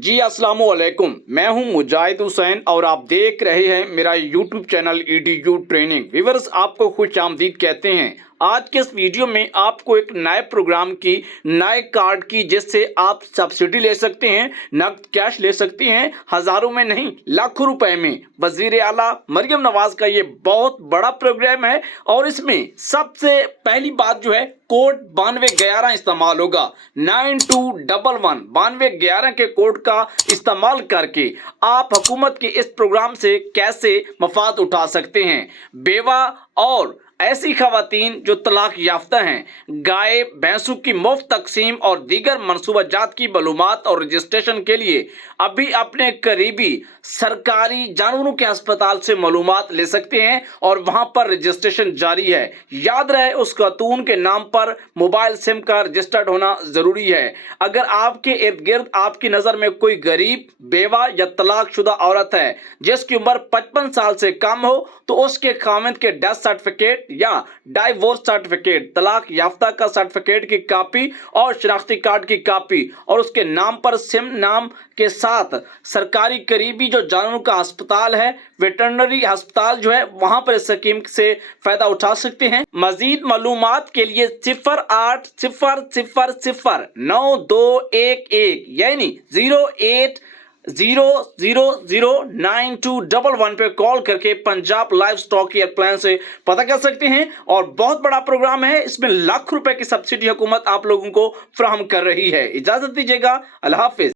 जी अस्सलाम वालेकुम, मैं हूं मुजाहिद हुसैन और आप देख रहे हैं मेरा YouTube channel EDU training. Viewers, आपको खुश आमदीद कहते हैं। आज के इस वीडियो में आपको एक नए प्रोग्राम की, नए कार्ड की, जिससे आप सब्सिडी ले सकते हैं, नकद कैश ले सकते हैं, हजारों में नहीं लाखों रुपए में। वजीर आला मरियम नवाज का ये बहुत बड़ा प्रोग्राम है और इसमें सबसे पहली बात जो है, कोड 9211 इस्तेमाल होगा। 9211 9211 के कोड का इस्तेमाल करके आप हुकूमत के इस प्रोग्राम से कैसे मफाद उठा सकते हैं। बेवा और ऐसी खवातीन जो तलाक याफ्ता हैं, गाय भैंसों की मुफ्त तकसीम और दीगर मनसूबा जात की मालूमात और रजिस्ट्रेशन के लिए अभी अपने करीबी सरकारी जानवरों के अस्पताल से मालूमात ले सकते हैं और वहां पर रजिस्ट्रेशन जारी है। याद रहे, उस खातून के नाम पर मोबाइल सिम का रजिस्टर्ड होना जरूरी है। अगर आपके इर्द गिर्द आपकी नजर में कोई गरीब, बेवा या तलाकशुदा औरत है जिसकी उम्र 55 साल से कम हो, तो उसके खाविंद के डेथ सर्टिफिकेट या डाइवोर्स सर्टिफिकेट, तलाक याफ्ता का सर्टिफिकेट की कॉपी और शनाख्ती कार्ड की कॉपी और उसके नाम पर सिम नाम के साथ सरकारी करीबी जो जानवरों का अस्पताल है, वेटरनरी अस्पताल जो है, वहां पर इस स्कीम से फायदा उठा सकते हैं। मजीद मालूमात के लिए 0800092211 यानी 0800092211 पे कॉल करके पंजाब लाइव स्टॉक एयरप्लेन से पता कर सकते हैं। और बहुत बड़ा प्रोग्राम है, इसमें लाख रुपए की सब्सिडी हुकूमत आप लोगों को फराहम कर रही है। इजाजत दीजिएगा, अल्लाह हाफिज।